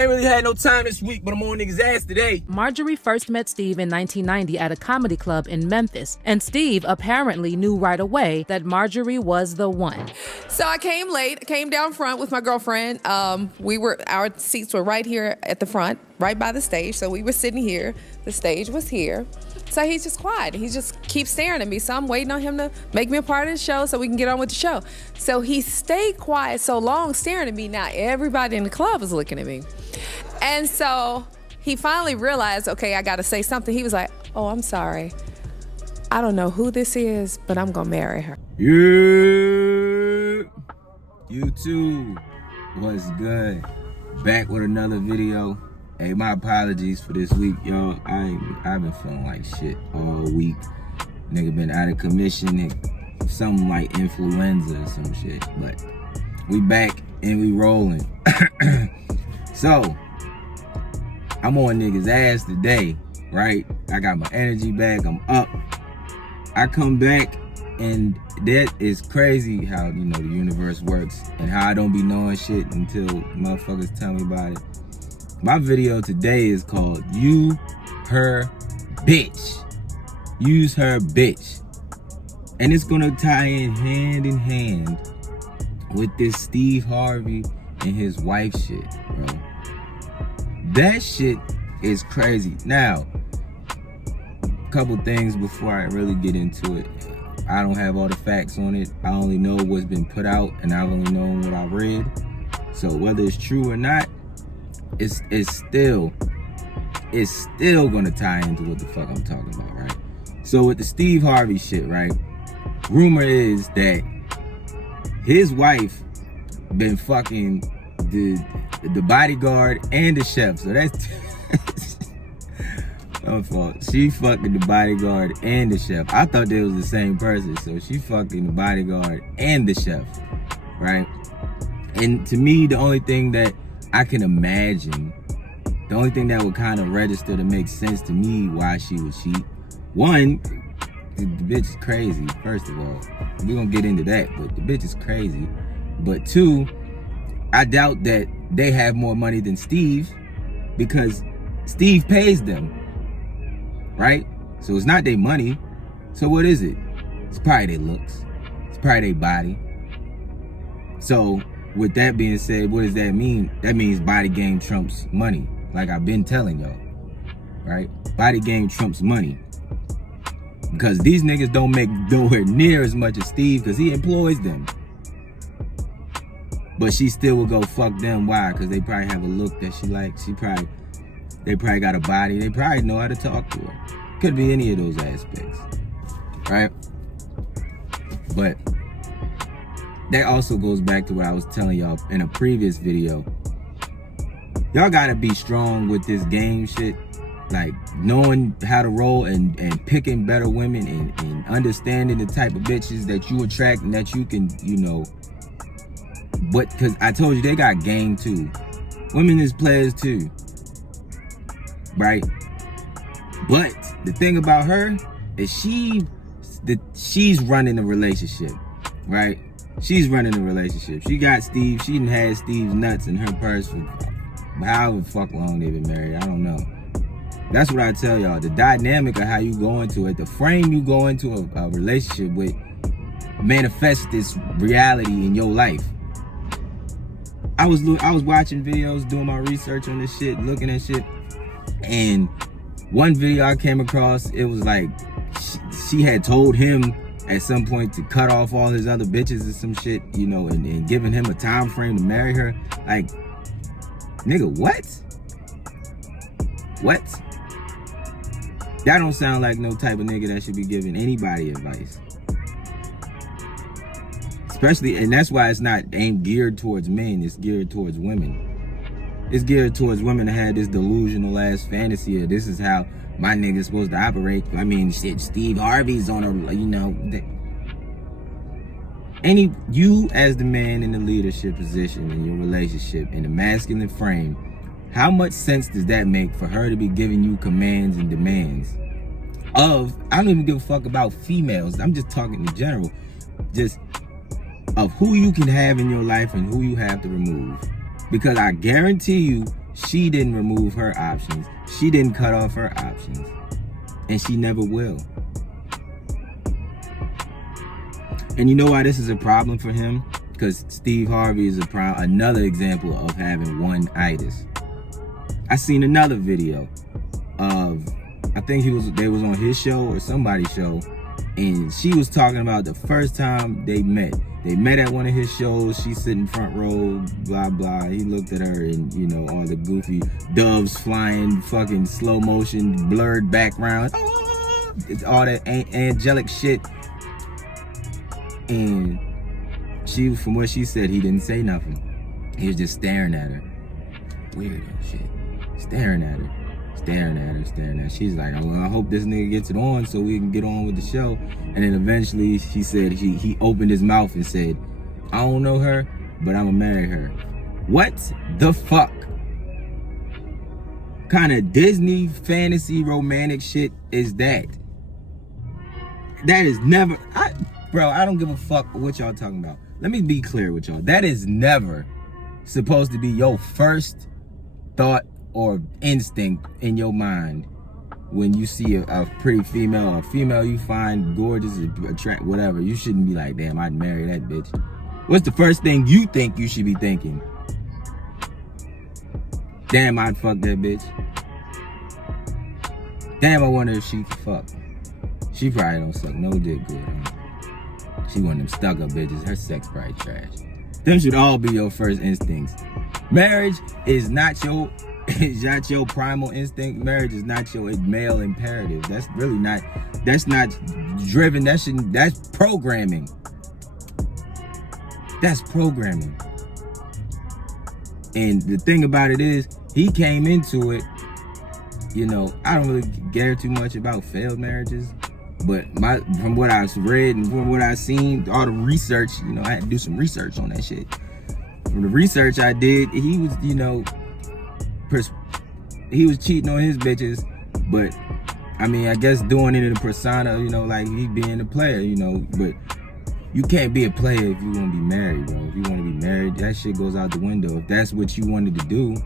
I ain't really had no time this week, but I'm on niggas' ass today. Marjorie first met Steve in 1990 at a comedy club in Memphis, and Steve apparently knew right away that Marjorie was the one. So I came late, came down front with my girlfriend. Our seats were right here at the front, right by the stage. So we were sitting here, the stage was here. So he's just quiet. He just keeps staring at me. So I'm waiting on him to make me a part of the show so we can get on with the show. So he stayed quiet so long staring at me. Now everybody in the club is looking at me. And so he finally realized, okay, I got to say something. He was like, oh, I'm sorry. I don't know who this is, but I'm going to marry her. Yeah. YouTube, what's good? Back with another video. Hey, my apologies for this week, y'all. I've been feeling like shit all week. Nigga been out of commission, something like influenza or some shit. But we back and we rolling. So, I'm on niggas' ass today, right? I got my energy back, I'm up. I come back and that is crazy how, you know, the universe works and how I don't be knowing shit until motherfuckers tell me about it. My video today is called You Her Bitch. Use Her Bitch. And it's gonna tie in hand with this Steve Harvey and his wife shit, bro. That shit is crazy. Now, a couple things before I really get into it. I don't have all the facts on it. I only know what's been put out and I've only known what I read. So whether it's true or not, it's still gonna tie into what the fuck I'm talking about, right? So with the Steve Harvey shit, right? Rumor is that his wife been fucking the bodyguard and the chef. So that's my fault. She fucking the bodyguard and the chef. I thought they was the same person. So she fucking the bodyguard and the chef, right? And to me, the only thing that I can imagine, the only thing that would kind of register to make sense to me why she would cheat. One, the bitch is crazy, first of all. We're gonna get into that, but the bitch is crazy. But two, I doubt that they have more money than Steve because Steve pays them, right? So it's not their money. So what is it? It's probably their looks. It's probably their body. So with that being said, what does that mean? That means body game trumps money, like I've been telling y'all, right? Body game trumps money. Because these niggas don't make nowhere near as much as Steve because he employs them. But she still will go fuck them. Why? Because they probably have a look that she likes. They probably got a body. They probably know how to talk to her. Could be any of those aspects, right? But that also goes back to what I was telling y'all in a previous video. Y'all gotta be strong with this game shit. Like knowing how to roll and picking better women and understanding the type of bitches that you attract and that you can, you know. But cause I told you they got game too. Women is players too. Right? But the thing about her is she's running a relationship. Right? She's running a relationship. She got Steve. She done had Steve's nuts in her purse for however fuck long they've been married. I don't know. That's what I tell y'all. The dynamic of how you go into it, the frame you go into a relationship with manifests this reality in your life. I was watching videos, doing my research on this shit, looking at shit. And one video I came across, it was like she had told him at some point to cut off all his other bitches and some shit, you know, and giving him a time frame to marry her. Like, nigga, what? What? That don't sound like no type of nigga that should be giving anybody advice. Especially, and that's why it's not aimed geared towards men, it's geared towards women. It's geared towards women to have this delusional ass fantasy of this is how my nigga's supposed to operate. I mean, shit, Steve Harvey's on a, you know. You as the man in the leadership position in your relationship, in the masculine frame, how much sense does that make for her to be giving you commands and demands of, I don't even give a fuck about females, I'm just talking in general, just of who you can have in your life and who you have to remove. Because I guarantee you, She didn't remove her options. She didn't cut off her options. And she never will. And you know why this is a problem for him? Because Steve Harvey is another example of having oneitis. I seen another video of, I think they was on his show or somebody's show, and she was talking about the first time they met. They met at one of his shows. She's sitting front row, blah, blah. He looked at her and, you know, all the goofy doves flying, fucking slow motion, blurred background. Oh, it's all that angelic shit. And she, from what she said, he didn't say nothing. He was just staring at her. Weirdo shit. Staring at her. Staring at her, staring at her. She's like, well, I hope this nigga gets it on so we can get on with the show. And then eventually she said, he opened his mouth and said, I don't know her, but I'm gonna marry her. What the fuck? Kind of Disney fantasy romantic shit is that? That is never, bro, I don't give a fuck what y'all talking about. Let me be clear with y'all. That is never supposed to be your first thought or instinct in your mind when you see a pretty female, a female you find gorgeous, attract, whatever. You shouldn't be like, damn, I'd marry that bitch. What's the first thing you think you should be thinking? Damn, I'd fuck that bitch. Damn, I wonder if she could fuck. She probably don't suck no dick good. She one of them stuck up bitches. Her sex probably trash. Them should all be your first instincts. Marriage is not your primal instinct. Marriage is not your male imperative. That's really not, that's not driven. That's programming. That's programming. And the thing about it is, he came into it, you know, I don't really care too much about failed marriages, but from what I've read and from what I've seen, all the research, you know, I had to do some research on that shit. From the research I did, he was, you know, he was cheating on his bitches, but I mean, I guess doing it in a persona, you know, like he being a player, you know, but you can't be a player if you want to be married, bro. If you want to be married, that shit goes out the window. If that's what you wanted to do,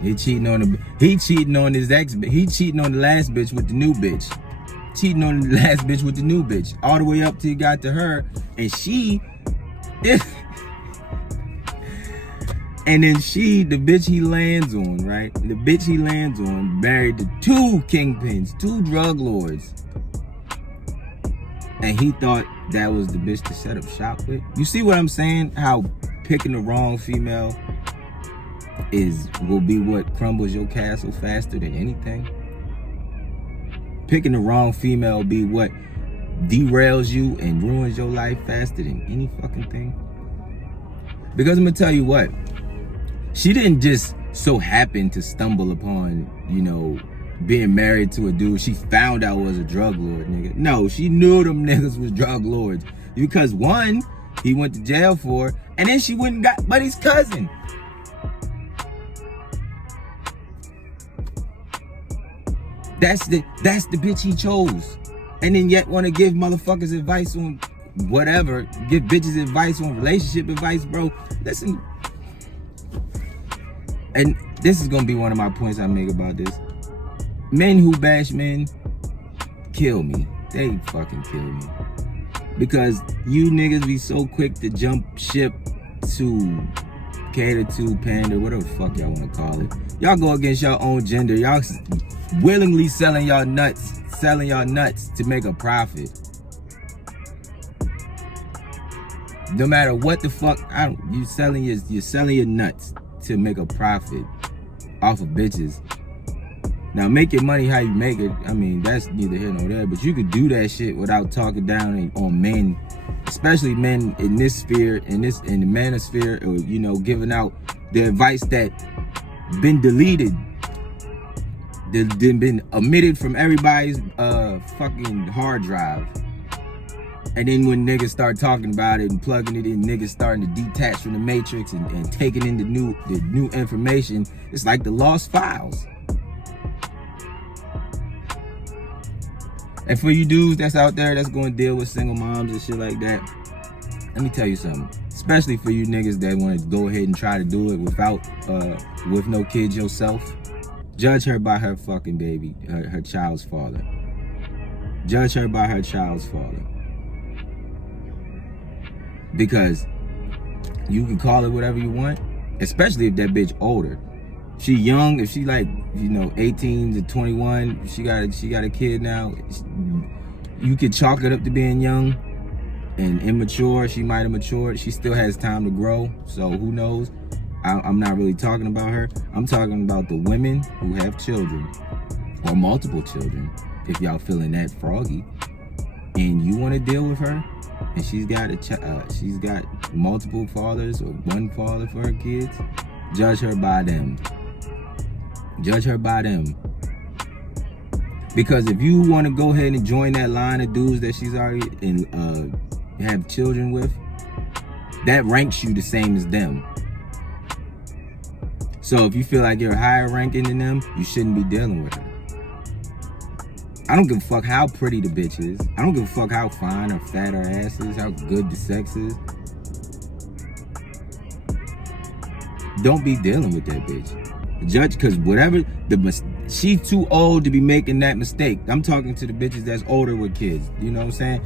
he cheating on his ex, he cheating on the last bitch with the new bitch, cheating on the last bitch with the new bitch, all the way up till he got to her, and she, and then she, the bitch he lands on, right? The bitch he lands on married to 2 kingpins, 2 drug lords. And he thought that was the bitch to set up shop with. You see what I'm saying? How picking the wrong female will be what crumbles your castle faster than anything. Picking the wrong female will be what derails you and ruins your life faster than any fucking thing. Because I'm gonna tell you what, she didn't just so happen to stumble upon, you know, being married to a dude she found out was a drug lord, nigga. No, she knew them niggas was drug lords. Because one, he went to jail for, and then she went and got Buddy's cousin. That's the bitch he chose. And then yet want to give motherfuckers advice on whatever, give bitches advice on relationship advice, bro. Listen. And this is gonna be one of my points I make about this. Men who bash men kill me. They fucking kill me. Because you niggas be so quick to jump ship to cater to, pander, whatever the fuck y'all want to call it. Y'all go against your own gender. Y'all willingly selling y'all nuts to make a profit. No matter what the fuck, you're selling your nuts to make a profit off of bitches. Now, make your money how you make it. I mean, that's neither here nor there. But you could do that shit without talking down on men, especially men in this sphere, in the manosphere, or, you know, giving out the advice that been deleted, that been omitted from everybody's fucking hard drive. And then when niggas start talking about it and plugging it in, niggas starting to detach from the matrix and taking in the new information, it's like the lost files. And for you dudes that's out there that's going to deal with single moms and shit like that, let me tell you something. especially for you niggas that want to go ahead and try to do it without, with no kids yourself. Judge her by her fucking baby, her child's father. Judge her by her child's father. Because you can call it whatever you want, especially if that bitch older. She young, if she like, 18 to 21, she got a kid now. You could chalk it up to being young and immature. She might have matured. She still has time to grow, so who knows? I'm not really talking about her. I'm talking about the women who have children or multiple children. If y'all feeling that froggy and you want to deal with her, and she's got multiple fathers or one father for her kids, judge her by them. Judge her by them. Because if you want to go ahead and join that line of dudes that she's already have children with, that ranks you the same as them. So if you feel like you're higher ranking than them, you shouldn't be dealing with her. I don't give a fuck how pretty the bitch is. I don't give a fuck how fine or fat her ass is, how good the sex is. Don't be dealing with that bitch. Judge, because whatever, she's too old to be making that mistake. I'm talking to the bitches that's older with kids. You know what I'm saying?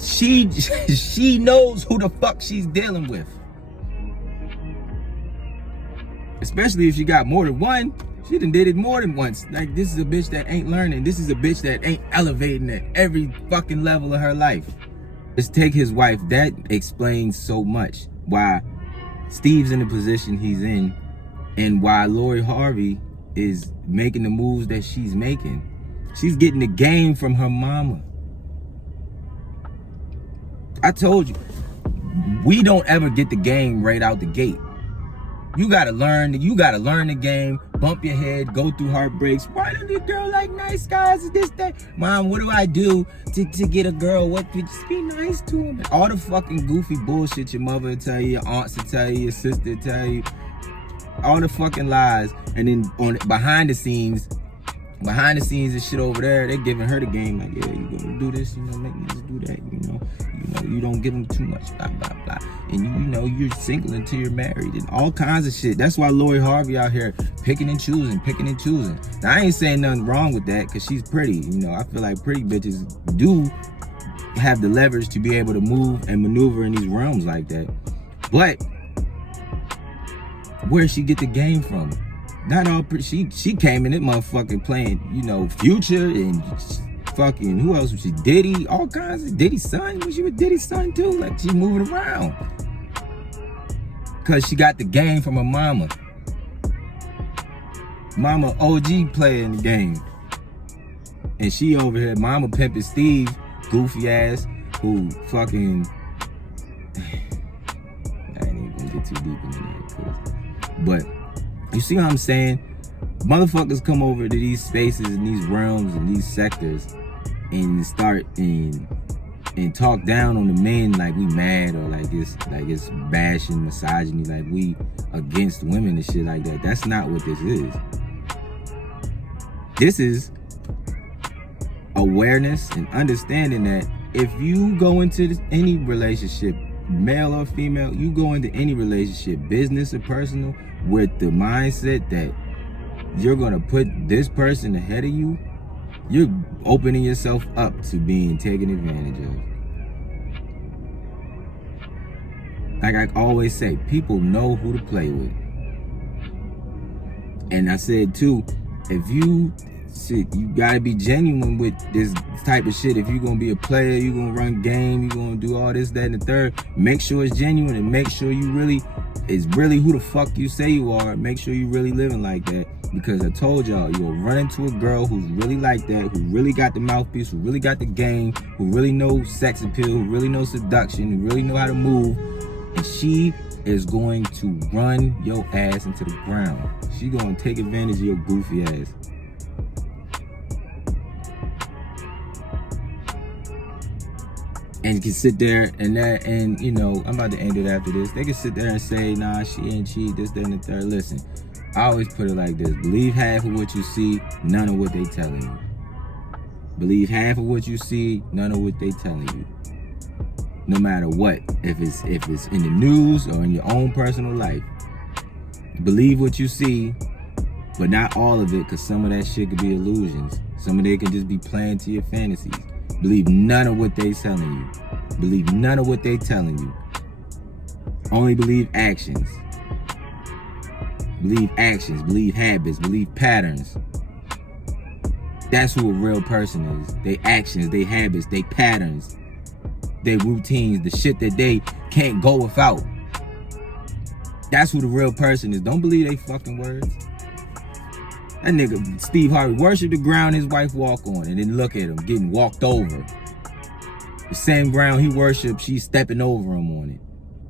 She knows who the fuck she's dealing with. Especially if she got more than one. She done did it more than once. Like, this is a bitch that ain't learning. This is a bitch that ain't elevating at every fucking level of her life. Let's take his wife. That explains so much. Why Steve's in the position he's in, and why Lori Harvey is making the moves that she's making. She's getting the game from her mama. I told you, we don't ever get the game right out the gate. You gotta learn the game, bump your head, go through heartbreaks. Why does this girl like nice guys? This, that. Mom, what do I do to get a girl? What, just be nice to him. All the fucking goofy bullshit your mother will tell you, your aunts will tell you, your sister will tell you. All the fucking lies. And then behind the scenes and shit over there, they giving her the game, like, yeah, you gonna do this, make niggas do that, you don't give them too much, blah, blah, blah. And you're single until you're married and all kinds of shit. That's why Lori Harvey out here picking and choosing. Now, I ain't saying nothing wrong with that, because she's pretty. I feel like pretty bitches do have the leverage to be able to move and maneuver in these realms like that. But where'd she get the game from? Not all she came in it motherfucking playing, Future and fucking, who else was she? Diddy, all kinds of Diddy's son. Was she with Diddy's son too? Like, she moving around. Cause she got the game from her mama. Mama OG playing the game. And she over here, mama pimping Steve, goofy ass, who fucking, I ain't even gonna get too deep into that, but you see what I'm saying? Motherfuckers come over to these spaces and these realms and these sectors and start and talk down on the men like we mad, or like it's bashing, misogyny, like we against women and shit like that. That's not what this is. This is awareness and understanding that if you go into any relationship, male or female, you go into any relationship, business or personal, with the mindset that you're gonna put this person ahead of you, you're opening yourself up to being taken advantage of. Like I always say, people know who to play with. And I said too, if you gotta be genuine with this type of shit. If you're gonna be a player, you're gonna run game, you're gonna do all this, that, and the third, make sure it's genuine and make sure it's really who the fuck you say you are. Make sure you really living like that. Because I told y'all, you'll run into a girl who's really like that, who really got the mouthpiece, who really got the game, who really knows sex appeal, who really knows seduction, who really know how to move, and she is going to run your ass into the ground. She gonna take advantage of your goofy ass. And you can sit there and I'm about to end it after this. They can sit there and say, nah, she ain't cheat, this, that, and the third. Listen, I always put it like this. Believe half of what you see, none of what they telling you. Believe half of what you see, none of what they telling you. no matter what. If it's in the news or in your own personal life. Believe what you see, but not all of it, because some of that shit could be illusions. Some of it can just be playing to your fantasies. Believe none of what they telling you. Believe none of what they telling you. Only believe actions. Believe actions, believe habits, believe patterns. That's who a real person is. They actions, they habits, they patterns, they routines, the shit that they can't go without. That's who the real person is. Don't believe they fucking words. That nigga, Steve Harvey, worship the ground his wife walk on, and then look at him getting walked over. The same ground he worshipped, she's stepping over him on it.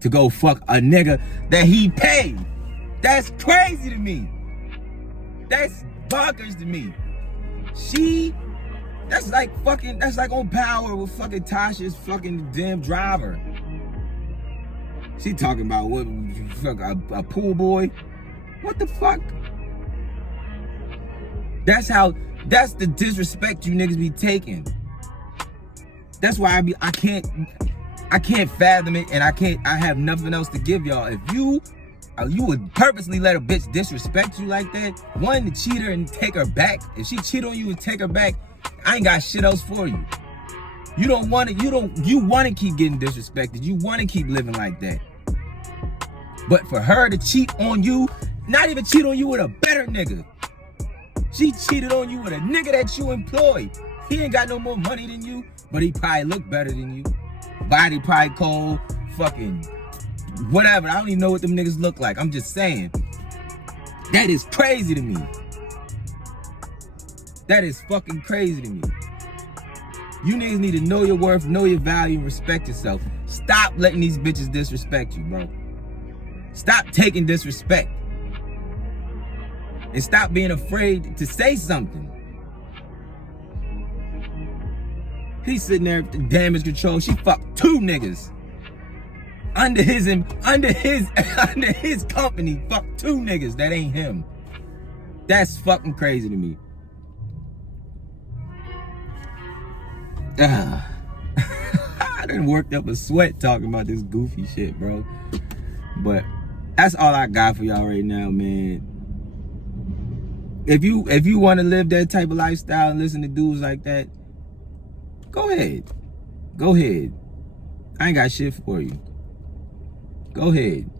To go fuck a nigga that he paid. That's crazy to me. That's bonkers to me. That's like on Power with fucking Tasha's fucking damn driver. She talking about what, fuck, a pool boy? What the fuck? That's the disrespect you niggas be taking. That's why I can't fathom it, and I have nothing else to give y'all. If you would purposely let a bitch disrespect you like that, one, to cheat her and take her back. If she cheat on you and take her back, I ain't got shit else for you. You want to keep getting disrespected. You want to keep living like that. But for her to cheat on you, not even cheat on you with a better nigga. She cheated on you with a nigga that you employ. He ain't got no more money than you, but he probably look better than you. Body probably cold, fucking whatever. I don't even know what them niggas look like. I'm just saying. That is crazy to me. That is fucking crazy to me. You niggas need to know your worth, know your value, and respect yourself. Stop letting these bitches disrespect you, bro. Stop taking disrespect. And stop being afraid to say something. He's sitting there with damage control. She fucked 2 niggas. Under his company, fucked 2 niggas that ain't him. That's fucking crazy to me. I done worked up a sweat talking about this goofy shit, bro. But that's all I got for y'all right now, man. If you want to live that type of lifestyle and listen to dudes like that, go ahead. Go ahead. I ain't got shit for you. Go ahead.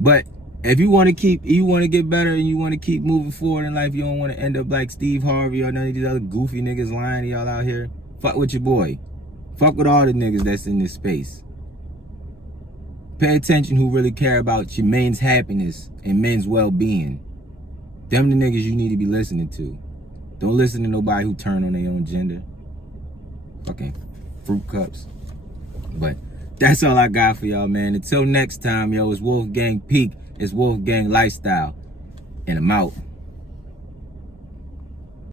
But if you want to get better and you want to keep moving forward in life, you don't want to end up like Steve Harvey or none of these other goofy niggas lying to y'all out here, fuck with your boy. Fuck with all the niggas that's in this space. Pay attention who really care about your men's happiness and men's well-being. Them the niggas you need to be listening to. Don't listen to nobody who turn on their own gender. Fucking fruit cups. But that's all I got for y'all, man. Until next time, yo, it's Wolfgang Peak. It's Wolfgang Lifestyle. And I'm out.